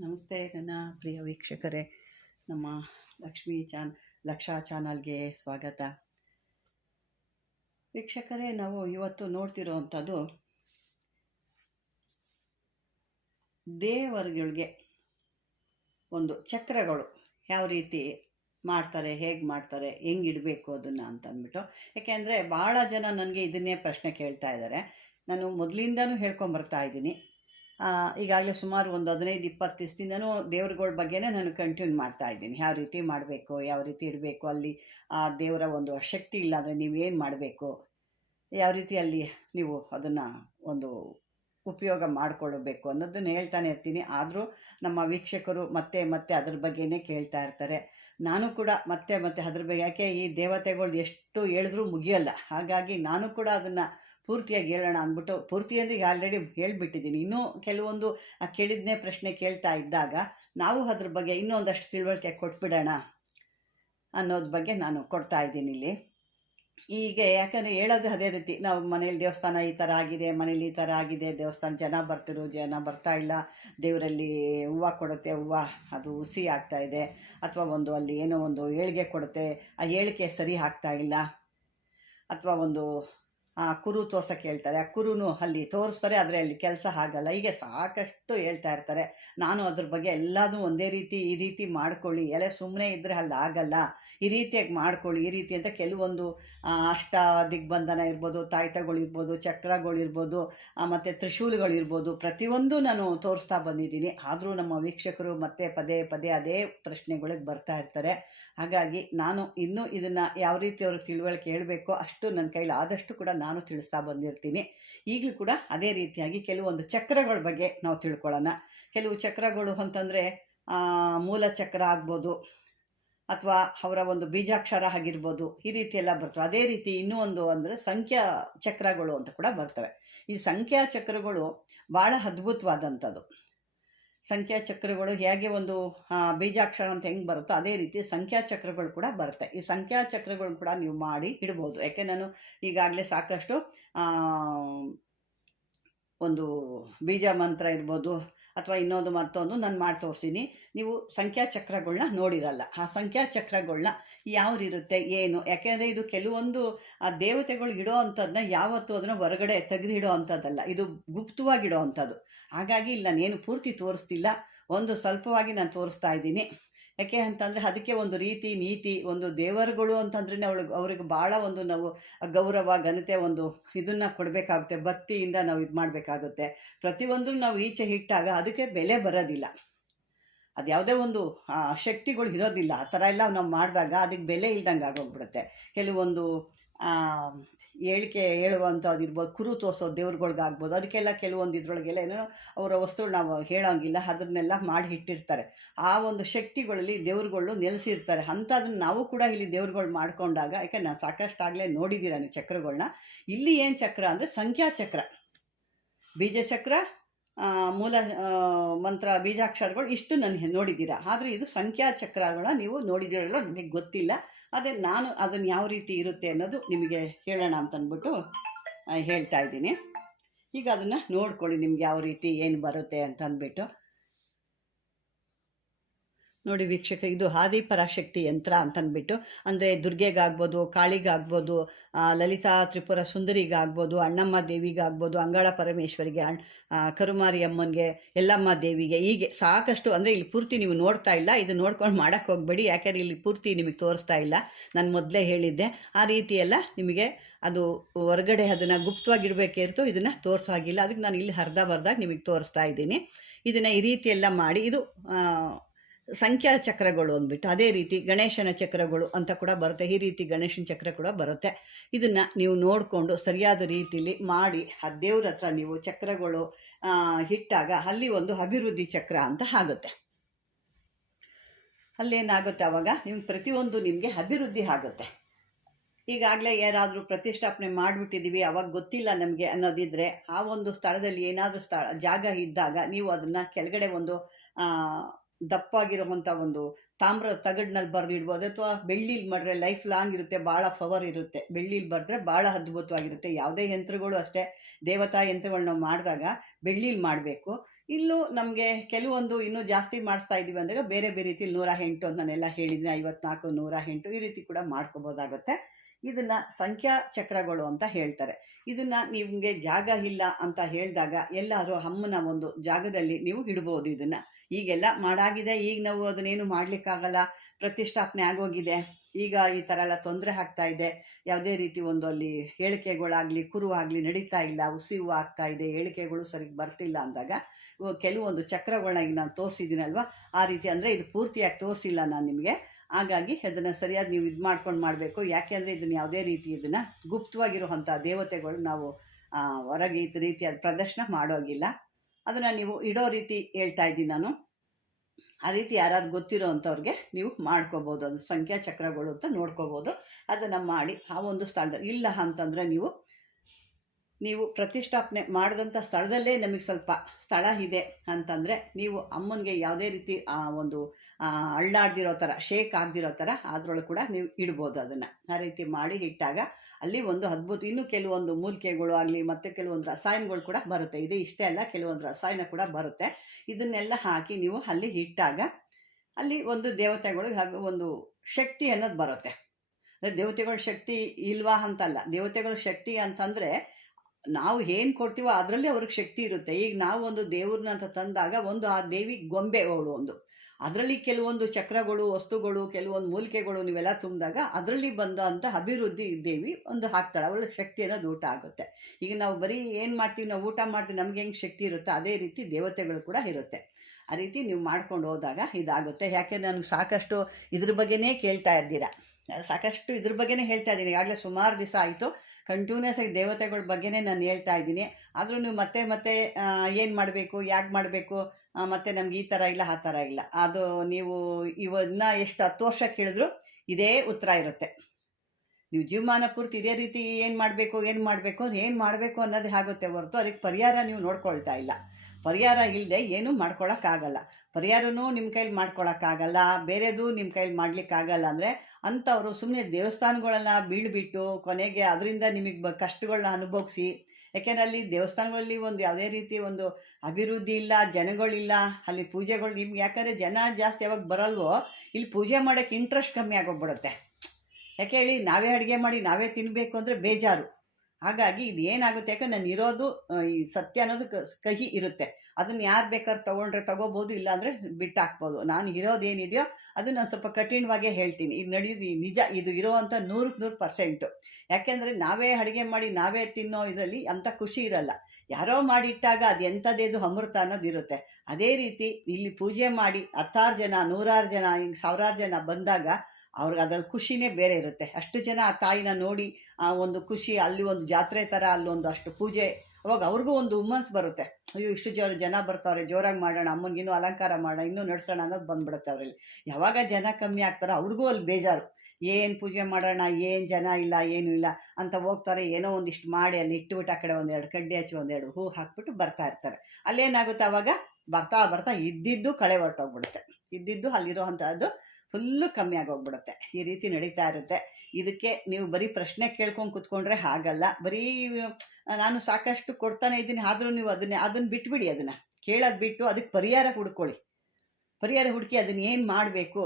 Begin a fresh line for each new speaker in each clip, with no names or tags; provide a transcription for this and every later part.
ನಮಸ್ತೆ ನನ್ನ ಪ್ರಿಯ ವೀಕ್ಷಕರೇ, ನಮ್ಮ ಲಕ್ಷ್ಮೀ ಚಾನ್, ಲಕ್ಷಾ ಚಾನಲ್ಗೆ ಸ್ವಾಗತ. ವೀಕ್ಷಕರೇ, ನಾವು ಇವತ್ತು ನೋಡ್ತಿರೋವಂಥದ್ದು ದೇವರುಗಳಿಗೆ ಒಂದು ಚಕ್ರಗಳು ಯಾವ ರೀತಿ ಮಾಡ್ತಾರೆ, ಹೇಗೆ ಮಾಡ್ತಾರೆ, ಹೆಂಗೆ ಇಡಬೇಕು ಅದನ್ನು ಅಂತಂದ್ಬಿಟ್ಟು. ಯಾಕೆಂದರೆ ಭಾಳ ಜನ ನನಗೆ ಇದನ್ನೇ ಪ್ರಶ್ನೆ ಕೇಳ್ತಾ ಇದ್ದಾರೆ. ನಾನು ಮೊದಲಿಂದನೂ ಹೇಳ್ಕೊಂಬರ್ತಾ ಇದ್ದೀನಿ. ಈಗಾಗಲೇ ಸುಮಾರು ಒಂದು ಹದಿನೈದು, ಇಪ್ಪತ್ತು ದಿವಸದಿಂದನೂ ದೇವ್ರಗಳ ಬಗ್ಗೆನೇ ನಾನು ಕಂಟಿನ್ಯೂ ಮಾಡ್ತಾ ಇದ್ದೀನಿ. ಯಾವ ರೀತಿ ಮಾಡಬೇಕು, ಯಾವ ರೀತಿ ಇಡಬೇಕು, ಅಲ್ಲಿ ಆ ದೇವರ ಒಂದು ಶಕ್ತಿ ಇಲ್ಲ ಅಂದರೆ ನೀವೇನು ಮಾಡಬೇಕು? ಯಾವ ರೀತಿ ಅಲ್ಲಿ ನೀವು ಅದನ್ನು ಒಂದು ಉಪಯೋಗ ಮಾಡಿಕೊಳ್ಳಬೇಕು ಅನ್ನೋದನ್ನು ಹೇಳ್ತಾನೆ ಇರ್ತೀನಿ. ಆದರೂ ನಮ್ಮ ವೀಕ್ಷಕರು ಮತ್ತೆ ಮತ್ತೆ ಅದ್ರ ಬಗ್ಗೆನೇ ಕೇಳ್ತಾ ಇರ್ತಾರೆ. ನಾನು ಕೂಡ ಮತ್ತೆ ಮತ್ತೆ ಅದ್ರ ಬಗ್ಗೆ ಯಾಕೆ ಈ ದೇವತೆಗಳು ಎಷ್ಟು ಹೇಳಿದ್ರೂ ಮುಗಿಯಲ್ಲ. ಹಾಗಾಗಿ ನಾನು ಕೂಡ ಅದನ್ನು ಪೂರ್ತಿಯಾಗಿ ಹೇಳೋಣ ಅಂದ್ಬಿಟ್ಟು, ಪೂರ್ತಿ ಅಂದರೆ ಈಗ ಆಲ್ರೆಡಿ ಹೇಳಿಬಿಟ್ಟಿದ್ದೀನಿ. ಇನ್ನೂ ಕೆಲವೊಂದು ಆ ಕೇಳಿದ್ನೇ ಪ್ರಶ್ನೆ ಕೇಳ್ತಾ ಇದ್ದಾಗ, ನಾವು ಅದ್ರ ಬಗ್ಗೆ ಇನ್ನೊಂದಷ್ಟು ತಿಳುವಳಿಕೆ ಕೊಟ್ಬಿಡೋಣ ಅನ್ನೋದ್ರ ಬಗ್ಗೆ ನಾನು ಕೊಡ್ತಾ ಇದ್ದೀನಿ ಇಲ್ಲಿ. ಹೀಗೆ ಯಾಕಂದರೆ ಹೇಳೋದು ಅದೇ ರೀತಿ, ನಾವು ಮನೇಲಿ ದೇವಸ್ಥಾನ ಈ ಥರ ಆಗಿದೆ, ಮನೇಲಿ ಈ ಥರ ಆಗಿದೆ, ದೇವಸ್ಥಾನ ಜನ ಬರ್ತಿರೋ ಜನ ಬರ್ತಾ ಇಲ್ಲ, ದೇವರಲ್ಲಿ ಹೂವು ಕೊಡುತ್ತೆ, ಹೂವು ಅದು ಹುಸಿ ಆಗ್ತಾ ಇದೆ, ಅಥವಾ ಒಂದು ಅಲ್ಲಿ ಏನೋ ಒಂದು ಏಳಿಗೆ ಕೊಡುತ್ತೆ, ಆ ಏಳಿಗೆ ಸರಿ ಆಗ್ತಾ ಇಲ್ಲ, ಅಥವಾ ಒಂದು ಆ ಕುರು ತೋರ್ಸೋಕೆ ಹೇಳ್ತಾರೆ. ಆ ಕುರುನು ಅಲ್ಲಿ ತೋರಿಸ್ತಾರೆ ಆದರೆ ಅಲ್ಲಿ ಕೆಲಸ ಆಗಲ್ಲ ಹೀಗೆ ಸಾಕಷ್ಟು ಹೇಳ್ತಾ ಇರ್ತಾರೆ. ನಾನು ಅದ್ರ ಬಗ್ಗೆ ಎಲ್ಲದೂ ಒಂದೇ ರೀತಿ, ಈ ರೀತಿ ಮಾಡ್ಕೊಳ್ಳಿ. ಎಲ್ಲ ಸುಮ್ಮನೆ ಇದ್ದರೆ ಅಲ್ಲಿ ಆಗಲ್ಲ. ಈ ರೀತಿಯಾಗಿ ಮಾಡ್ಕೊಳ್ಳಿ, ಈ ರೀತಿ ಅಂತ ಕೆಲವೊಂದು ಅಷ್ಟ ದಿಗ್ಬಂಧನ ಇರ್ಬೋದು, ತಾಯ್ತಗಳಿರ್ಬೋದು, ಚಕ್ರಗಳಿರ್ಬೋದು ಮತ್ತು ತ್ರಿಶೂಲಗಳಿರ್ಬೋದು. ಪ್ರತಿಯೊಂದು ನಾನು ತೋರಿಸ್ತಾ ಬಂದಿದ್ದೀನಿ. ಆದರೂ ನಮ್ಮ ವೀಕ್ಷಕರು ಮತ್ತೆ ಪದೇ ಪದೇ ಅದೇ ಪ್ರಶ್ನೆಗಳಿಗೆ ಬರ್ತಾ ಇರ್ತಾರೆ. ಹಾಗಾಗಿ ನಾನು ಇನ್ನೂ ಇದನ್ನು ಯಾವ ರೀತಿ ಅವ್ರಿಗೆ ತಿಳುವಳಿಕೆ ಹೇಳಬೇಕು ಅಷ್ಟು ನನ್ನ ಕೈಲಿ ಆದಷ್ಟು ಕೂಡ ನಾನು ತಿಳಿಸ್ತಾ ಬಂದಿರ್ತೀನಿ. ಈಗಲೂ ಕೂಡ ಅದೇ ರೀತಿಯಾಗಿ ಕೆಲವೊಂದು ಚಕ್ರಗಳ ಬಗ್ಗೆ ನಾವು ತಿಳ್ಕೊಳ್ಳೋಣ. ಕೆಲವು ಚಕ್ರಗಳು ಅಂತಂದರೆ ಮೂಲ ಚಕ್ರ ಆಗ್ಬೋದು, ಅಥವಾ ಅವರ ಒಂದು ಬೀಜಾಕ್ಷರ ಆಗಿರ್ಬೋದು, ಈ ರೀತಿ ಎಲ್ಲ ಬರ್ತವೆ. ಅದೇ ರೀತಿ ಇನ್ನೂ ಒಂದು ಅಂದರೆ ಸಂಖ್ಯಾ ಚಕ್ರಗಳು ಅಂತ ಕೂಡ ಬರ್ತವೆ. ಈ ಸಂಖ್ಯಾ ಚಕ್ರಗಳು ಭಾಳ ಅದ್ಭುತವಾದಂಥದ್ದು. ಸಂಖ್ಯಾ ಚಕ್ರಗಳು ಹೇಗೆ ಒಂದು ಬೀಜಾಕ್ಷರ ಅಂತ ಹೆಂಗೆ ಬರುತ್ತೋ ಅದೇ ರೀತಿ ಸಂಖ್ಯಾ ಚಕ್ರಗಳು ಕೂಡ ಬರುತ್ತೆ. ಈ ಸಂಖ್ಯಾ ಚಕ್ರಗಳು ಕೂಡ ನೀವು ಮಾಡಿ ಇಡ್ಬೋದು. ಯಾಕೆ ನಾನು ಈಗಾಗಲೇ ಸಾಕಷ್ಟು ಒಂದು ಬೀಜ ಮಂತ್ರ ಇರ್ಬೋದು ಅಥವಾ ಇನ್ನೊಂದು ಮತ್ತೊಂದು ನಾನು ಮಾಡಿ ತೋರಿಸ್ತೀನಿ ನೀವು ಸಂಖ್ಯಾಚಕ್ರಗಳನ್ನ ನೋಡಿರಲ್ಲ. ಆ ಸಂಖ್ಯಾಚಕ್ರಗಳನ್ನ ಯಾವ್ದಿರುತ್ತೆ, ಏನು? ಯಾಕೆಂದರೆ ಇದು ಕೆಲವೊಂದು ಆ ದೇವತೆಗಳು ಇಡೋ ಅಂಥದ್ದನ್ನ ಯಾವತ್ತೂ ಅದನ್ನು ಹೊರಗಡೆ ತೆಗೆದಿಡೋ ಅಂಥದ್ದಲ್ಲ. ಇದು ಗುಪ್ತವಾಗಿಡೋ ಅಂಥದ್ದು. ಹಾಗಾಗಿ ಇಲ್ಲಿ ನಾನೇನು ಪೂರ್ತಿ ತೋರಿಸ್ತಿಲ್ಲ. ಒಂದು ಸ್ವಲ್ಪವಾಗಿ ನಾನು ತೋರಿಸ್ತಾ ಇದ್ದೀನಿ. ಯಾಕೆ ಅಂತಂದರೆ ಅದಕ್ಕೆ ಒಂದು ರೀತಿ ನೀತಿ, ಒಂದು ದೇವರುಗಳು ಅಂತಂದ್ರೆ ಅವಳಿಗೆ, ಅವ್ರಿಗೆ ಭಾಳ ಒಂದು ನಾವು ಗೌರವ, ಘನತೆ ಒಂದು ಇದನ್ನು ಕೊಡಬೇಕಾಗುತ್ತೆ, ಭಕ್ತಿಯಿಂದ ನಾವು ಇದು ಮಾಡಬೇಕಾಗುತ್ತೆ. ಪ್ರತಿಯೊಂದು ನಾವು ಈಚೆ ಇಟ್ಟಾಗ ಅದಕ್ಕೆ ಬೆಲೆ ಬರೋದಿಲ್ಲ. ಅದು ಯಾವುದೇ ಒಂದು ಶಕ್ತಿಗಳು ಇರೋದಿಲ್ಲ. ಆ ಥರ ಎಲ್ಲ ನಾವು ಮಾಡಿದಾಗ ಅದಕ್ಕೆ ಬೆಲೆ ಇಲ್ದಂಗೆ ಆಗೋಗ್ಬಿಡುತ್ತೆ. ಕೆಲವೊಂದು ಹೇಳಿಕೆ ಹೇಳುವಂಥದ್ದಿರ್ಬೋದು ಕುರು ತೋರಿಸೋ ದೇವ್ರುಗಳ್ಗಾಗ್ಬೋದು, ಅದಕ್ಕೆಲ್ಲ ಕೆಲವೊಂದು ಇದ್ರೊಳಗೆಲ್ಲ ಏನೋ ಅವರ ವಸ್ತುಗಳು ನಾವು ಹೇಳೋಂಗಿಲ್ಲ, ಅದನ್ನೆಲ್ಲ ಮಾಡಿ ಇಟ್ಟಿರ್ತಾರೆ. ಆ ಒಂದು ಶಕ್ತಿಗಳಲ್ಲಿ ದೇವ್ರುಗಳು ನೆಲೆಸಿರ್ತಾರೆ. ಅಂಥದನ್ನ ನಾವು ಕೂಡ ಇಲ್ಲಿ ದೇವ್ರುಗಳು ಮಾಡ್ಕೊಂಡಾಗ, ಯಾಕೆ ನಾನು ಸಾಕಷ್ಟು ಆಗಲೇ ನೋಡಿದ್ದೀರ ನೀವು ಚಕ್ರಗಳನ್ನ ಇಲ್ಲಿ ಏನು ಚಕ್ರ ಅಂದರೆ ಬೀಜ ಬೀಜಚಕ್ರ ಮೂಲ ಮಂತ್ರ, ಬೀಜಾಕ್ಷರಗಳು ಇಷ್ಟು ನಾನು ನೋಡಿದ್ದೀರಾ. ಆದರೆ ಇದು ಸಂಖ್ಯಾ ಚಕ್ರಗಳ ನೀವು ನೋಡಿದಿರಲ್ಲ ನನಗೆ ಗೊತ್ತಿಲ್ಲ. ಅದೇ ನಾನು ಅದನ್ನು ಯಾವ ರೀತಿ ಇರುತ್ತೆ ಅನ್ನೋದು ನಿಮಗೆ ಹೇಳೋಣ ಅಂತಂದ್ಬಿಟ್ಟು ಹೇಳ್ತಾ ಇದ್ದೀನಿ. ಈಗ ಅದನ್ನು ನೋಡ್ಕೊಳ್ಳಿ ನಿಮ್ಗೆ ಯಾವ ರೀತಿ ಏನು ಬರುತ್ತೆ ಅಂತ ಅಂದ್ಬಿಟ್ಟು ನೋಡಿ ವೀಕ್ಷಕ, ಇದು ಹಾದಿ ಪರಾಶಕ್ತಿ ಯಂತ್ರ ಅಂತಂದ್ಬಿಟ್ಟು ಅಂದರೆ ದುರ್ಗೆಗಾಗ್ಬೋದು, ಕಾಳಿಗಾಗ್ಬೋದು ಲಲಿತಾ ತ್ರಿಪುರ ಸುಂದರಿಗಾಗ್ಬೋದು, ಅಣ್ಣಮ್ಮ ದೇವಿಗಾಗ್ಬೋದು, ಅಂಗಾಳ ಪರಮೇಶ್ವರಿಗೆ ಕರುಮಾರಿ ಅಮ್ಮನಿಗೆ ಎಲ್ಲಮ್ಮ ದೇವಿಗೆ, ಹೀಗೆ ಸಾಕಷ್ಟು, ಅಂದರೆ ಇಲ್ಲಿ ಪೂರ್ತಿ ನೀವು ನೋಡ್ತಾ ಇಲ್ಲ, ಇದು ನೋಡ್ಕೊಂಡು ಮಾಡೋಕ್ಕೆ ಹೋಗಬೇಡಿ, ಯಾಕೆಂದರೆ ಇಲ್ಲಿ ಪೂರ್ತಿ ನಿಮಗೆ ತೋರಿಸ್ತಾ ಇಲ್ಲ. ನಾನು ಮೊದಲೇ ಹೇಳಿದ್ದೆ, ಆ ರೀತಿಯೆಲ್ಲ ನಿಮಗೆ ಅದು ಹೊರಗಡೆ ಅದನ್ನು ಗುಪ್ತವಾಗಿಡಬೇಕಿರ್ತು ಇದನ್ನು ತೋರಿಸೋ ಹಾಗಿಲ್ಲ. ಅದಕ್ಕೆ ನಾನು ಇಲ್ಲಿ ಅರ್ಧ ಬರ್ದಾಗ ನಿಮಗೆ ತೋರಿಸ್ತಾ ಇದ್ದೀನಿ. ಇದನ್ನು ಈ ರೀತಿಯೆಲ್ಲ ಮಾಡಿ, ಇದು ಸಂಖ್ಯಾ ಚಕ್ರಗಳು ಅಂದ್ಬಿಟ್ಟು, ಅದೇ ರೀತಿ ಗಣೇಶನ ಚಕ್ರಗಳು ಅಂತ ಕೂಡ ಬರುತ್ತೆ. ಈ ರೀತಿ ಗಣೇಶನ ಚಕ್ರ ಕೂಡ ಬರುತ್ತೆ. ಇದನ್ನು ನೀವು ನೋಡಿಕೊಂಡು ಸರಿಯಾದ ರೀತಿಯಲ್ಲಿ ಮಾಡಿ ಆ ದೇವ್ರ ಹತ್ರ ನೀವು ಚಕ್ರಗಳು ಇಟ್ಟಾಗ ಅಲ್ಲಿ ಒಂದು ಅಭಿವೃದ್ಧಿ ಚಕ್ರ ಅಂತ ಆಗುತ್ತೆ. ಅಲ್ಲೇನಾಗುತ್ತೆ ಅವಾಗ? ನಿಮ್ಗೆ ಪ್ರತಿಯೊಂದು ನಿಮಗೆ ಅಭಿವೃದ್ಧಿ ಆಗುತ್ತೆ. ಈಗಾಗಲೇ ಯಾರಾದರೂ ಪ್ರತಿಷ್ಠಾಪನೆ ಮಾಡಿಬಿಟ್ಟಿದ್ದೀವಿ ಅವಾಗ ಗೊತ್ತಿಲ್ಲ ನಮಗೆ ಅನ್ನೋದಿದ್ದರೆ ಆ ಒಂದು ಸ್ಥಳದಲ್ಲಿ ಏನಾದರೂ ಸ್ಥಳ, ಜಾಗ ಇದ್ದಾಗ ನೀವು ಅದನ್ನು ಕೆಳಗಡೆ ಒಂದು ದಪ್ಪಾಗಿರುವಂಥ ಒಂದು ತಾಮ್ರ ತಗಡ್ನಲ್ಲಿ ಬರೆದು ಇಡ್ಬೋದು ಅಥವಾ ಬೆಳ್ಳಿಲಿ ಮಾಡಿದ್ರೆ ಲೈಫ್ ಲಾಂಗ್ ಇರುತ್ತೆ ಭಾಳ ಪವರ್ ಇರುತ್ತೆ. ಬೆಳ್ಳಿಲಿ ಬರೆದ್ರೆ ಭಾಳ ಅದ್ಭುತವಾಗಿರುತ್ತೆ. ಯಾವುದೇ ಯಂತ್ರಗಳು ಅಷ್ಟೇ. ದೇವತಾ ಯಂತ್ರಗಳು ನಾವು ಮಾಡಿದಾಗ ಬೆಳ್ಳಿಲಿ ಮಾಡಬೇಕು. ಇಲ್ಲೂ ನಮಗೆ ಕೆಲವೊಂದು ಇನ್ನೂ ಜಾಸ್ತಿ ಮಾಡಿಸ್ತಾ ಇದ್ದೀವಿ ಅಂದಾಗ ಬೇರೆ ಬೇರೆ ರೀತಿ ನೂರ ಎಂಟು ಅಂತ ನಾನೆಲ್ಲ ಹೇಳಿದ್ದೀನಿ. ಐವತ್ನಾಲ್ಕು, ನೂರ ಎಂಟು ಈ ರೀತಿ ಕೂಡ ಮಾಡ್ಕೋಬೋದಾಗುತ್ತೆ. ಇದನ್ನು ಸಂಖ್ಯಾ ಚಕ್ರಗಳು ಅಂತ ಹೇಳ್ತಾರೆ. ಇದನ್ನು ನಿಮಗೆ ಜಾಗ ಇಲ್ಲ ಅಂತ ಹೇಳಿದಾಗ ಎಲ್ಲಾದರೂ ಅಮ್ಮನ ಒಂದು ಜಾಗದಲ್ಲಿ ನೀವು ಇಡ್ಬೋದು ಇದನ್ನು. ಈಗೆಲ್ಲ ಮಾಡಾಗಿದೆ, ಈಗ ನಾವು ಅದನ್ನೇನು ಮಾಡಲಿಕ್ಕಾಗಲ್ಲ, ಪ್ರತಿಷ್ಠಾಪನೆ ಆಗೋಗಿದೆ. ಈಗ ಈ ಥರ ಎಲ್ಲ ತೊಂದರೆ ಆಗ್ತಾ ಇದೆ. ಯಾವುದೇ ರೀತಿ ಒಂದು ಅಲ್ಲಿ ಹೇಳಿಕೆಗಳಾಗಲಿ ಕುರು ಆಗಲಿ ನಡೀತಾ ಇಲ್ಲ, ಉಸಿವು ಆಗ್ತಾ ಇದೆ, ಹೇಳಿಕೆಗಳು ಸರಿಗೆ ಬರ್ತಿಲ್ಲ ಅಂದಾಗ ಕೆಲವೊಂದು ಚಕ್ರಗಳನ್ನ ಈಗ ನಾನು ತೋರಿಸಿದ್ದೀನಲ್ವ, ಆ ರೀತಿ ಅಂದರೆ ಇದು ಪೂರ್ತಿಯಾಗಿ ತೋರಿಸಿಲ್ಲ ನಾನು ನಿಮಗೆ. ಹಾಗಾಗಿ ಅದನ್ನು ಸರಿಯಾಗಿ ನೀವು ಇದು ಮಾಡ್ಕೊಂಡು ಮಾಡಬೇಕು. ಯಾಕೆಂದರೆ ಇದನ್ನು ಯಾವುದೇ ರೀತಿ ಇದನ್ನು ಗುಪ್ತವಾಗಿರುವಂಥ ದೇವತೆಗಳು ನಾವು ಹೊರಗೆ ಈ ರೀತಿಯಾದ ಪ್ರದರ್ಶನ ಮಾಡೋಗಿಲ್ಲ. ಅದನ್ನು ನೀವು ಇಡೋ ರೀತಿ ಹೇಳ್ತಾ ಇದ್ದೀನಿ ನಾನು. ಆ ರೀತಿ ಯಾರು ಗೊತ್ತಿರೋ ಅಂಥವ್ರಿಗೆ ನೀವು ಮಾಡ್ಕೋಬೋದು. ಅದು ಸಂಖ್ಯಾ ಚಕ್ರಗಳು ಅಂತ ನೋಡ್ಕೋಬೋದು. ಅದನ್ನು ಮಾಡಿ ಆ ಒಂದು ಸ್ಥಳದಲ್ಲಿ. ಇಲ್ಲ ಅಂತಂದರೆ ನೀವು ನೀವು ಪ್ರತಿಷ್ಠಾಪನೆ ಮಾಡಿದಂಥ ಸ್ಥಳದಲ್ಲೇ ನಮಗೆ ಸ್ವಲ್ಪ ಸ್ಥಳ ಇದೆ ಅಂತಂದರೆ ನೀವು ಅಮ್ಮನಿಗೆ ಯಾವುದೇ ರೀತಿ ಆ ಒಂದು ಅಳ್ಳಾಡ್ದಿರೋ ಥರ ಶೇಕ್ ಆಗದಿರೋ ಥರ ಅದರೊಳಗೆ ಕೂಡ ನೀವು ಇಡ್ಬೋದು ಅದನ್ನು. ಆ ರೀತಿ ಮಾಡಿ ಇಟ್ಟಾಗ ಅಲ್ಲಿ ಒಂದು ಅದ್ಭುತ, ಇನ್ನೂ ಕೆಲವೊಂದು ಮೂಲಿಕೆಗಳು ಆಗಲಿ, ಮತ್ತು ಕೆಲವೊಂದು ರಸಾಯನಗಳು ಕೂಡ ಬರುತ್ತೆ. ಇದು ಇಷ್ಟೇ ಅಲ್ಲ, ಕೆಲವೊಂದು ರಸಾಯನ ಕೂಡ ಬರುತ್ತೆ. ಇದನ್ನೆಲ್ಲ ಹಾಕಿ ನೀವು ಅಲ್ಲಿ ಇಟ್ಟಾಗ ಅಲ್ಲಿ ಒಂದು ದೇವತೆಗಳು ಹಾಗೂ ಒಂದು ಶಕ್ತಿ ಅನ್ನೋದು ಬರುತ್ತೆ. ಅಂದರೆ ದೇವತೆಗಳ ಶಕ್ತಿ ಇಲ್ವಾ ಅಂತಲ್ಲ. ದೇವತೆಗಳ ಶಕ್ತಿ ಅಂತಂದರೆ ನಾವು ಏನು ಕೊಡ್ತೀವೋ ಅದರಲ್ಲಿ ಅವ್ರಿಗೆ ಶಕ್ತಿ ಇರುತ್ತೆ. ಈಗ ನಾವು ಒಂದು ದೇವ್ರನ್ನ ಅಂತ ತಂದಾಗ ಒಂದು ಆ ದೇವಿ ಗೊಂಬೆ ಅವಳು ಒಂದು. ಅದರಲ್ಲಿ ಕೆಲವೊಂದು ಚಕ್ರಗಳು, ವಸ್ತುಗಳು, ಕೆಲವೊಂದು ಮೂಲಿಕೆಗಳು ನೀವೆಲ್ಲ ತುಂಬಿದಾಗ ಅದರಲ್ಲಿ ಬಂದಂಥ ಅಭಿವೃದ್ಧಿ ದೇವಿ ಒಂದು ಹಾಕ್ತಾಳೆ. ಅವಳ ಶಕ್ತಿ ಅನ್ನೋದು ಊಟ ಆಗುತ್ತೆ. ಈಗ ನಾವು ಬರೀ ಏನು ಮಾಡ್ತೀವಿ, ನಾವು ಊಟ ಮಾಡ್ತೀವಿ, ನಮ್ಗೆ ಹೆಂಗೆ ಶಕ್ತಿ ಇರುತ್ತೋ ಅದೇ ರೀತಿ ದೇವತೆಗಳು ಕೂಡ ಇರುತ್ತೆ. ಆ ರೀತಿ ನೀವು ಮಾಡ್ಕೊಂಡು ಹೋದಾಗ ಇದಾಗುತ್ತೆ. ಯಾಕೆ ನಾನು ಸಾಕಷ್ಟು ಇದ್ರ ಬಗ್ಗೆನೇ ಕೇಳ್ತಾ ಇದ್ದೀರಾ? ಸಾಕಷ್ಟು ಇದ್ರ ಬಗ್ಗೆನೇ ಹೇಳ್ತಾ ಇದ್ದೀನಿ. ಈಗಾಗಲೇ ಸುಮಾರು ದಿವಸ ಆಯಿತು. ಕಂಟಿನ್ಯೂಸ್ ಆಗಿ ದೇವತೆಗಳ ಬಗ್ಗೆನೇ ನಾನು ಹೇಳ್ತಾ ಇದ್ದೀನಿ. ಆದರೂ ನೀವು ಮತ್ತೆ ಮತ್ತೆ ಏನು ಮಾಡಬೇಕು, ಯಾಕೆ ಮಾಡಬೇಕು ಮತ್ತು ನಮ್ಗೆ ಈ ಥರ ಇಲ್ಲ, ಆ ಥರ ಇಲ್ಲ. ಅದು ನೀವು ಇವನ್ನ ಎಷ್ಟು ಹತ್ತು ವರ್ಷ ಕೇಳಿದ್ರು ಇದೇ ಉತ್ತರ ಇರುತ್ತೆ. ನೀವು ಜೀವಮಾನ ಪೂರ್ತಿ ಇದೇ ರೀತಿ ಏನು ಮಾಡಬೇಕು ಏನು ಮಾಡಬೇಕು ಏನು ಮಾಡಬೇಕು ಅನ್ನೋದೇ ಆಗುತ್ತೆ ಹೊರತು ಅದಕ್ಕೆ ಪರಿಹಾರ ನೀವು ನೋಡ್ಕೊಳ್ತಾ ಇಲ್ಲ. ಪರಿಹಾರ ಇಲ್ಲದೆ ಏನೂ ಮಾಡ್ಕೊಳಕ್ಕಾಗಲ್ಲ. ಪರಿಹಾರನೂ ನಿಮ್ಮ ಕೈಲಿ ಮಾಡ್ಕೊಳಕ್ಕಾಗಲ್ಲ, ಬೇರೆದು ನಿಮ್ಮ ಕೈಲಿ ಮಾಡ್ಲಿಕ್ಕಾಗಲ್ಲ ಅಂದರೆ ಅಂಥವರು ಸುಮ್ಮನೆ ದೇವಸ್ಥಾನಗಳನ್ನ ಬೀಳ್ಬಿಟ್ಟು ಕೊನೆಗೆ ಅದರಿಂದ ನಿಮಗೆ ಬ ಕಷ್ಟಗಳನ್ನ ಅನುಭವಿಸಿ, ಯಾಕೆಂದರೆ ಅಲ್ಲಿ ದೇವಸ್ಥಾನಗಳಲ್ಲಿ ಒಂದು ಯಾವುದೇ ರೀತಿ ಒಂದು ಅಭಿವೃದ್ಧಿ ಇಲ್ಲ ಜನಗಳಿಲ್ಲ ಅಲ್ಲಿ ಪೂಜೆಗಳು ನಿಮ್ಗೆ ಯಾಕಂದರೆ ಜನ ಜಾಸ್ತಿ ಯಾವಾಗ ಬರಲ್ವೋ ಇಲ್ಲಿ ಪೂಜೆ ಮಾಡೋಕ್ಕೆ ಇಂಟ್ರೆಸ್ಟ್ ಕಮ್ಮಿ ಆಗೋಗ್ಬಿಡುತ್ತೆ. ಯಾಕೆ ಹೇಳಿ ನಾವೇ ಅಡುಗೆ ಮಾಡಿ ನಾವೇ ತಿನ್ನಬೇಕು ಅಂದರೆ ಬೇಜಾರು. ಹಾಗಾಗಿ ಇದು ಏನಾಗುತ್ತೆ ಯಾಕಂದ್ರೆ ನಾನು ಇರೋದು ಈ ಸತ್ಯ ಅನ್ನೋದು ಕಹಿ ಇರುತ್ತೆ. ಅದನ್ನು ಯಾರು ಬೇಕಾದ್ರೆ ತೊಗೊಂಡ್ರೆ ತಗೋಬೋದು, ಇಲ್ಲಾಂದರೆ ಬಿಟ್ಟು ಹಾಕ್ಬೋದು ನಾನು ಇರೋದು ಏನಿದೆಯೋ ಅದು ನಾನು ಸ್ವಲ್ಪ ಕಠಿಣವಾಗೇ ಹೇಳ್ತೀನಿ. ಇದು ನಡೆಯೋದು ನಿಜ, ಇದು ಇರೋವಂಥ ನೂರಕ್ಕೆ ನೂರು ಪರ್ಸೆಂಟು. ಯಾಕೆಂದರೆ ನಾವೇ ಅಡುಗೆ ಮಾಡಿ ನಾವೇ ತಿನ್ನೋ ಇದರಲ್ಲಿ ಅಂಥ ಖುಷಿ ಇರಲ್ಲ. ಯಾರೋ ಮಾಡಿಟ್ಟಾಗ ಅದು ಎಂಥದ್ದೇದು ಅಮೃತ ಅನ್ನೋದು ಇರುತ್ತೆ. ಅದೇ ರೀತಿ ಇಲ್ಲಿ ಪೂಜೆ ಮಾಡಿ ಹತ್ತಾರು ಜನ, ನೂರಾರು ಜನ, ಹಿಂಗೆ ಸಾವಿರಾರು ಜನ ಬಂದಾಗ ಅವ್ರಿಗೆ ಅದ್ರಲ್ಲಿ ಖುಷಿನೇ ಬೇರೆ ಇರುತ್ತೆ. ಅಷ್ಟು ಜನ ಆ ತಾಯಿನ ನೋಡಿ, ಆ ಒಂದು ಖುಷಿ, ಅಲ್ಲಿ ಒಂದು ಜಾತ್ರೆ ಥರ ಅಲ್ಲೊಂದು ಅಷ್ಟು ಪೂಜೆ, ಅವಾಗ ಅವ್ರಿಗೂ ಒಂದು ಹುಮ್ಮನ್ಸ್ ಬರುತ್ತೆ. ಅಯ್ಯೋ, ಇಷ್ಟು ಜೋರು ಜನ ಬರ್ತಾವ್ರೆ, ಜೋರಾಗಿ ಮಾಡೋಣ ಅಮ್ಮನಿಗಿನ್ನೂ ಅಲಂಕಾರ ಮಾಡೋಣ ಇನ್ನೂ ನಡೆಸೋಣ ಅನ್ನೋದು ಬಂದ್ಬಿಡುತ್ತೆ ಅವರಲ್ಲಿ. ಯಾವಾಗ ಜನ ಕಮ್ಮಿ ಆಗ್ತಾರೋ, ಅವ್ರಿಗೂ ಅಲ್ಲಿ ಬೇಜಾರು. ಏನು ಪೂಜೆ ಮಾಡೋಣ, ಏನು ಜನ ಇಲ್ಲ, ಏನೂ ಇಲ್ಲ ಅಂತ ಹೋಗ್ತಾರೆ, ಏನೋ ಒಂದಿಷ್ಟು ಮಾಡಿ ಅಲ್ಲಿ ಇಟ್ಟುಬಿಟ್ಟು ಆ ಕಡೆ ಒಂದೆರಡು ಕಡ್ಡಿ ಹಚ್ಚಿ ಒಂದೆರಡು ಹೂ ಹಾಕ್ಬಿಟ್ಟು ಬರ್ತಾ ಇರ್ತಾರೆ. ಅಲ್ಲೇನಾಗುತ್ತೆ ಅವಾಗ? ಬರ್ತಾ ಬರ್ತಾ ಇದ್ದಿದ್ದು ಕಳೆ ಹೊರಟೋಗ್ಬಿಡುತ್ತೆ. ಇದ್ದಿದ್ದು ಅಲ್ಲಿರೋ ಅಂಥದ್ದು ಫುಲ್ಲು ಕಮ್ಮಿ ಆಗೋಗ್ಬಿಡುತ್ತೆ. ಈ ರೀತಿ ನಡೀತಾ ಇರುತ್ತೆ. ಇದಕ್ಕೆ ನೀವು ಬರೀ ಪ್ರಶ್ನೆ ಕೇಳ್ಕೊಂಡು ಕುತ್ಕೊಂಡ್ರೆ ಆಗಲ್ಲ ಬರೀ ನಾನು ಸಾಕಷ್ಟು ಕೊಡ್ತಾನೆ ಇದ್ದೀನಿ, ಆದರೂ ನೀವು ಅದನ್ನೇ ಅದನ್ನು ಬಿಟ್ಬಿಡಿ ಅದನ್ನು. ಕೇಳೋದು ಬಿಟ್ಟು ಅದಕ್ಕೆ ಪರಿಹಾರ ಹುಡ್ಕೊಳ್ಳಿ. ಪರಿಹಾರ ಹುಡುಕಿ ಅದನ್ನು ಏನು ಮಾಡಬೇಕು?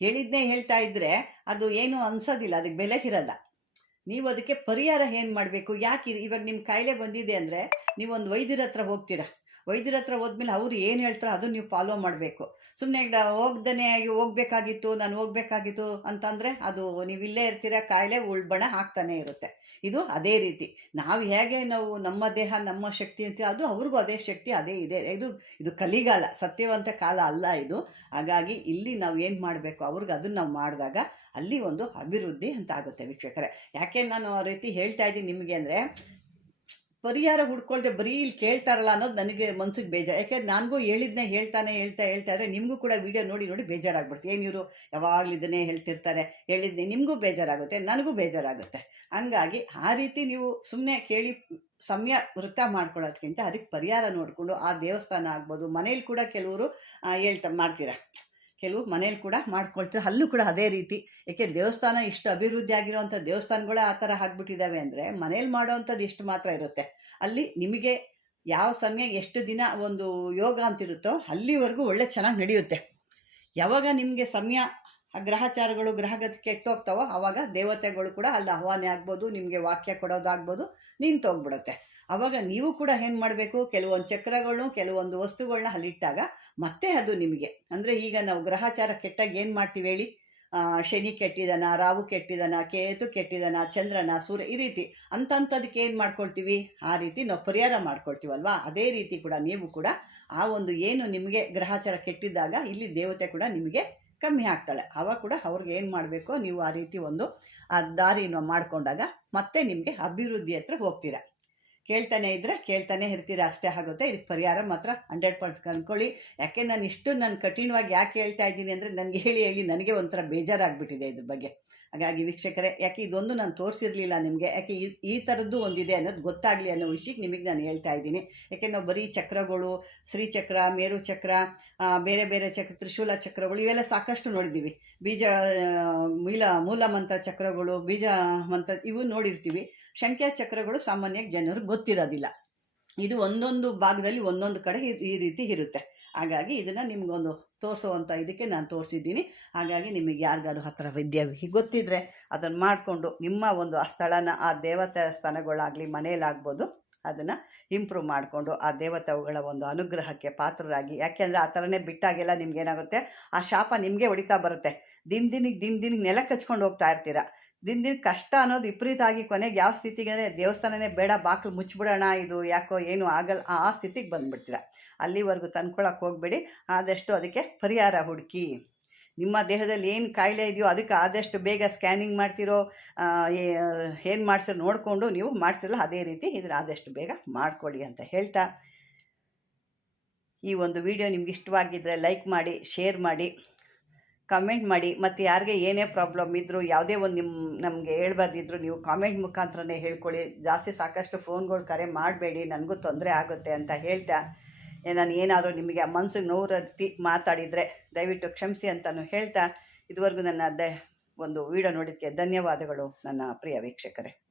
ಹೇಳಿದ್ನೇ ಹೇಳ್ತಾ ಇದ್ದರೆ ಅದು ಏನು ಅನ್ಸೋದಿಲ್ಲ, ಅದಕ್ಕೆ ಬೆಲೆ ಇರಲ್ಲ. ನೀವು ಅದಕ್ಕೆ ಪರಿಹಾರ ಏನು ಮಾಡಬೇಕು? ಯಾಕೆ ಇವಾಗ ನಿಮ್ಮ ಕಾಯಿಲೆ ಬಂದಿದೆ ಅಂದರೆ ನೀವೊಂದು ವೈದ್ಯರ ಹತ್ರ ಹೋಗ್ತೀರಾ? ವೈದ್ಯರ ಹತ್ರ ಹೋದ್ಮೇಲೆ ಅವ್ರು ಏನು ಹೇಳ್ತಾರೋ ಅದನ್ನು ನೀವು ಫಾಲೋ ಮಾಡಬೇಕು. ಸುಮ್ಮನೆ ಹೋಗ್ದೇ ಹೋಗ್ಬೇಕಾಗಿತ್ತು, ನಾನು ಹೋಗ್ಬೇಕಾಗಿತ್ತು ಅಂತಂದರೆ ಅದು, ನೀವು ಇಲ್ಲೇ ಇರ್ತೀರ, ಕಾಯಿಲೆ ಉಳ್ಬಣ ಆಗ್ತಾನೆ ಇರುತ್ತೆ. ಇದು ಅದೇ ರೀತಿ. ನಾವು ಹೇಗೆ ನಾವು ನಮ್ಮ ದೇಹ, ನಮ್ಮ ಶಕ್ತಿ ಅಂತೀವಿ ಅದು ಅವ್ರಿಗೂ ಅದೇ ಶಕ್ತಿ, ಅದೇ ಇದೆ. ಇದು ಇದು ಕಲಿಗಾಲ, ಸತ್ಯವಂತ ಕಾಲ ಅಲ್ಲ ಇದು. ಹಾಗಾಗಿ ಇಲ್ಲಿ ನಾವು ಏನು ಮಾಡಬೇಕು? ಅವ್ರಿಗೆ ಅದನ್ನು ನಾವು ಮಾಡಿದಾಗ ಅಲ್ಲಿ ಒಂದು ಅಭಿವೃದ್ಧಿ ಅಂತ ಆಗುತ್ತೆ ವೀಕ್ಷಕರೇ. ಯಾಕೆ ನಾನು ಆ ರೀತಿ ಹೇಳ್ತಾ ಇದ್ದೀನಿ ನಿಮಗೆ ಅಂದರೆ ಪರಿಹಾರ ಹುಡ್ಕೊಳ್ದೆ ಬರೀ ಇಲ್ಲಿ ಕೇಳ್ತಾರಲ್ಲ ಅನ್ನೋದು ನನಗೆ ಮನ್ಸಿಗೆ ಬೇಜಾರು. ಯಾಕೆ ನನಗೂ ಹೇಳಿದ್ನೇ ಹೇಳ್ತಾನೆ ಹೇಳ್ತಾ ಹೇಳ್ತಾ ಇದ್ರೆ ನಿಮಗೂ ಕೂಡ ವಿಡಿಯೋ ನೋಡಿ ನೋಡಿ ಬೇಜಾರಾಗ್ಬಿಡ್ತು ಏನು ಇವರು? ಯಾವಾಗಲೂ ಇದನ್ನೇ ಹೇಳ್ತಿರ್ತಾರೆ. ಹೇಳಿದ್ನೆ ನಿಮಗೂ ಬೇಜಾರಾಗುತ್ತೆ, ನನಗೂ ಬೇಜಾರಾಗುತ್ತೆ. ಹಂಗಾಗಿ ಆ ರೀತಿ ನೀವು ಸುಮ್ಮನೆ ಕೇಳಿ ಸಮಯ ವೃತ್ತ ಮಾಡ್ಕೊಳ್ಳೋದ್ಕಿಂತ ಅದಕ್ಕೆ ಪರಿಹಾರ ನೋಡಿಕೊಂಡು ಆ ದೇವಸ್ಥಾನ ಆಗ್ಬೋದು, ಮನೇಲಿ ಕೂಡ ಕೆಲವರು ಹೇಳ್ತಾ ಮಾಡ್ತೀರಾ? ಕೆಲವು ಮನೇಲಿ ಕೂಡ ಮಾಡ್ಕೊಳ್ತಾರೆ. ಅಲ್ಲೂ ಕೂಡ ಅದೇ ರೀತಿ. ಏಕೆ ದೇವಸ್ಥಾನ ಇಷ್ಟು ಅಭಿವೃದ್ಧಿ ಆಗಿರೋವಂಥ ದೇವಸ್ಥಾನಗಳೇ ಆ ಥರ ಆಗ್ಬಿಟ್ಟಿದ್ದಾವೆ ಅಂದರೆ ಮನೇಲಿ ಮಾಡೋವಂಥದ್ದು ಇಷ್ಟು ಮಾತ್ರ ಇರುತ್ತೆ. ಅಲ್ಲಿ ನಿಮಗೆ ಯಾವ ಸಮಯ ಎಷ್ಟು ದಿನ ಒಂದು ಯೋಗ ಅಂತಿರುತ್ತೋ ಅಲ್ಲಿವರೆಗೂ ಒಳ್ಳೆ ಚೆನ್ನಾಗಿ ನಡೆಯುತ್ತೆ. ಯಾವಾಗ ನಿಮಗೆ ಸಮಯ ಆ ಗ್ರಹಚಾರಗಳು ಗ್ರಹಗತಿ ಕೆಟ್ಟೋಗ್ತಾವೋ ಆವಾಗ ದೇವತೆಗಳು ಕೂಡ ಅಲ್ಲಿ ಆಹ್ವಾನ ಆಗ್ಬೋದು, ನಿಮಗೆ ವಾಕ್ಯ ಕೊಡೋದಾಗ್ಬೋದು ನಿಂತು ಹೋಗ್ಬಿಡುತ್ತೆ ಆವಾಗ ನೀವು ಕೂಡ ಏನು ಮಾಡಬೇಕು? ಕೆಲವೊಂದು ಚಕ್ರಗಳು ಕೆಲವೊಂದು ವಸ್ತುಗಳನ್ನ ಅಲ್ಲಿಟ್ಟಾಗ ಮತ್ತೆ ಅದು ನಿಮಗೆ. ಅಂದರೆ ಈಗ ನಾವು ಗ್ರಹಚಾರ ಕೆಟ್ಟಾಗ ಏನು ಮಾಡ್ತೀವಿ ಹೇಳಿ? ಶನಿ ಕೆಟ್ಟಿದನ ರಾವು ಕೆಟ್ಟಿದನ, ಕೇತು ಕೆಟ್ಟಿದನ, ಚಂದ್ರನ, ಸೂರ್ಯ ಈ ರೀತಿ ಅಂತಂಥದಕ್ಕೆ ಏನು ಮಾಡ್ಕೊಳ್ತೀವಿ? ಆ ರೀತಿ ನಾವು ಪರಿಹಾರ ಮಾಡ್ಕೊಳ್ತೀವಲ್ವಾ? ಅದೇ ರೀತಿ ಕೂಡ ನೀವು ಕೂಡ ಆ ಒಂದು ಏನು ನಿಮಗೆ ಗ್ರಹಚಾರ ಕೆಟ್ಟಿದ್ದಾಗ ಇಲ್ಲಿ ದೇವತೆ ಕೂಡ ನಿಮಗೆ ಕಮ್ಮಿ ಆಗ್ತಾಳೆ. ಅವಾಗ ಕೂಡ ಅವ್ರಿಗೆ ಏನು ಮಾಡಬೇಕು? ನೀವು ಆ ರೀತಿ ಒಂದು ಆ ದಾರಿನ ಮಾಡಿಕೊಂಡಾಗ ಮತ್ತೆ ನಿಮಗೆ ಅಭಿವೃದ್ಧಿ ಹತ್ರ ಹೋಗ್ತೀರಾ. ಕೇಳ್ತಾನೆ ಇದ್ದರೆ ಕೇಳ್ತಾನೆ ಇರ್ತೀರ? ಅಷ್ಟೇ ಆಗುತ್ತೆ. ಇದಕ್ಕೆ ಪರಿಹಾರ ಮಾತ್ರ ಹಂಡ್ರೆಡ್ ಪರ್ಸೆಂಟ್ ಅಂದ್ಕೊಳ್ಳಿ ಯಾಕೆ ನಾನು ಇಷ್ಟು ನಾನು ಕಠಿಣವಾಗಿ ಯಾಕೆ ಹೇಳ್ತಾ ಇದ್ದೀನಿ ಅಂದರೆ ನನಗೆ ಹೇಳಿ ಹೇಳಿ ನನಗೆ ಒಂಥರ ಬೇಜಾರಾಗ್ಬಿಟ್ಟಿದೆ ಇದ್ರ ಬಗ್ಗೆ. ಹಾಗಾಗಿ ವೀಕ್ಷಕರೇ, ಯಾಕೆ ಇದೊಂದು ನಾನು ತೋರಿಸಿರ್ಲಿಲ್ಲ ನಿಮಗೆ? ಯಾಕೆ ಈ ಈ ಥರದ್ದು ಒಂದಿದೆ ಅನ್ನೋದು ಗೊತ್ತಾಗಲಿ ಅನ್ನೋ ವಿಷಯಕ್ಕೆ ನಿಮಗೆ ನಾನು ಹೇಳ್ತಾ ಇದ್ದೀನಿ. ಯಾಕೆ ನಾವು ಬರೀ ಚಕ್ರಗಳು, ಶ್ರೀಚಕ್ರ ಮೇರು ಚಕ್ರ ಬೇರೆ ಬೇರೆ ಚಕ್ರ ತ್ರಿಶೂಲ ಚಕ್ರಗಳು ಇವೆಲ್ಲ ಸಾಕಷ್ಟು ನೋಡಿದ್ದೀವಿ. ಬೀಜ ಮೂಲ ಮೂಲ ಮಂತ್ರ ಚಕ್ರಗಳು, ಬೀಜ ಮಂತ್ರ ಇವು ನೋಡಿರ್ತೀವಿ. ಸಂಖ್ಯಾ ಚಕ್ರಗಳು ಸಾಮಾನ್ಯವಾಗಿ ಜನರಿಗೆ ಗೊತ್ತಿರೋದಿಲ್ಲ. ಇದು ಒಂದೊಂದು ಭಾಗದಲ್ಲಿ ಒಂದೊಂದು ಕಡೆ ಈ- ಈ ರೀತಿ ಇರುತ್ತೆ. ಹಾಗಾಗಿ ಇದನ್ನು ನಿಮಗೊಂದು ತೋರಿಸುವಂಥ ಇದಕ್ಕೆ ನಾನು ತೋರಿಸಿದ್ದೀನಿ. ಹಾಗಾಗಿ ನಿಮಗೆ ಯಾರಿಗಾದ್ರು ಹತ್ರ ವಿದ್ಯೆ ಗೊತ್ತಿದ್ರೆ ಅದನ್ನು ಮಾಡಿಕೊಂಡು ನಿಮ್ಮ ಒಂದು ಆ ಸ್ಥಳನ, ಆ ದೇವತೆ ಸ್ಥಾನಗಳಾಗಲಿ, ಮನೆಯಲ್ಲಾಗ್ಬೋದು, ಅದನ್ನು ಇಂಪ್ರೂವ್ ಮಾಡಿಕೊಂಡು ಆ ದೇವತೆಗಳ ಒಂದು ಅನುಗ್ರಹಕ್ಕೆ ಪಾತ್ರರಾಗಿ. ಯಾಕೆಂದರೆ ಆ ಥರನೇ ಬಿಟ್ಟಾಗೆಲ್ಲ ನಿಮ್ಗೇನಾಗುತ್ತೆ? ಆ ಶಾಪ ನಿಮಗೆ ಹೊಡಿತಾ ಬರುತ್ತೆ. ದಿನ ದಿನಕ್ಕೆ ದಿನ ದಿನಕ್ಕೆ ನೆಲ ಕಚ್ಕೊಂಡು ಹೋಗ್ತಾ ಇರ್ತೀರ. ದಿನ ದಿನ ಕಷ್ಟ ಅನ್ನೋದು ವಿಪರೀತ ಆಗಿ ಕೊನೆಗೆ ಯಾವ ಸ್ಥಿತಿಗೆ ಅಂದರೆ ದೇವಸ್ಥಾನನೇ ಬೇಡ ಬಾಕ್ಲು ಮುಚ್ಚಿಬಿಡೋಣ, ಇದು ಯಾಕೋ ಏನು ಆಗಲ್ಲ ಆ ಸ್ಥಿತಿಗೆ ಬಂದುಬಿಡ್ತೀರ. ಅಲ್ಲಿವರೆಗೂ ತಂದ್ಕೊಳಕ್ಕೆ ಹೋಗಬೇಡಿ, ಆದಷ್ಟು ಅದಕ್ಕೆ ಪರಿಹಾರ ಹುಡುಕಿ. ನಿಮ್ಮ ದೇಹದಲ್ಲಿ ಏನು ಕಾಯಿಲೆ ಇದೆಯೋ ಅದಕ್ಕೆ ಆದಷ್ಟು ಬೇಗ ಸ್ಕ್ಯಾನಿಂಗ್ ಮಾಡ್ತಿರೋ ಏನು ಮಾಡ್ಸಿರೋ ನೋಡಿಕೊಂಡು ನೀವು ಮಾಡ್ತಿರಲ್ಲ, ಅದೇ ರೀತಿ ಇದನ್ನು ಆದಷ್ಟು ಬೇಗ ಮಾಡ್ಕೊಳ್ಳಿ ಅಂತ ಹೇಳ್ತಾ. ಈ ಒಂದು ವಿಡಿಯೋ ನಿಮ್ಗೆ ಇಷ್ಟವಾಗಿದ್ದರೆ ಲೈಕ್ ಮಾಡಿ, ಶೇರ್ ಮಾಡಿ. ಕಮೆಂಟ್ ಮಾಡಿ. ಮತ್ತು ಯಾರಿಗೆ ಏನೇ ಪ್ರಾಬ್ಲಮ್ ಇದ್ದರೂ ಯಾವುದೇ ಒಂದು ನಿಮ್ಮ ನಮಗೆ ಹೇಳ್ಬಾರ್ದಿದ್ರು, ನೀವು ಕಾಮೆಂಟ್ ಮುಖಾಂತರನೇ ಹೇಳ್ಕೊಳ್ಳಿ. ಜಾಸ್ತಿ ಸಾಕಷ್ಟು ಫೋನ್ಗಳು ಕರೆ ಮಾಡಬೇಡಿ. ನನಗೂ ತೊಂದರೆ ಆಗುತ್ತೆ ಅಂತ ಹೇಳ್ತಾ. ನಾನು ಏನಾದರೂ ನಿಮಗೆ ಮನಸ್ಸಿಗೆ ನೋವು ರೀತಿ ಮಾತಾಡಿದರೆ ದಯವಿಟ್ಟು ಕ್ಷಮಿಸಿ ಅಂತಲೂ ಹೇಳ್ತಾ. ಇದುವರೆಗೂ ನನ್ನ ದ, ಒಂದು ವಿಡಿಯೋ ನೋಡಿದ್ದಕ್ಕೆ ಧನ್ಯವಾದಗಳು, ನನ್ನ ಪ್ರಿಯ ವೀಕ್ಷಕರೇ.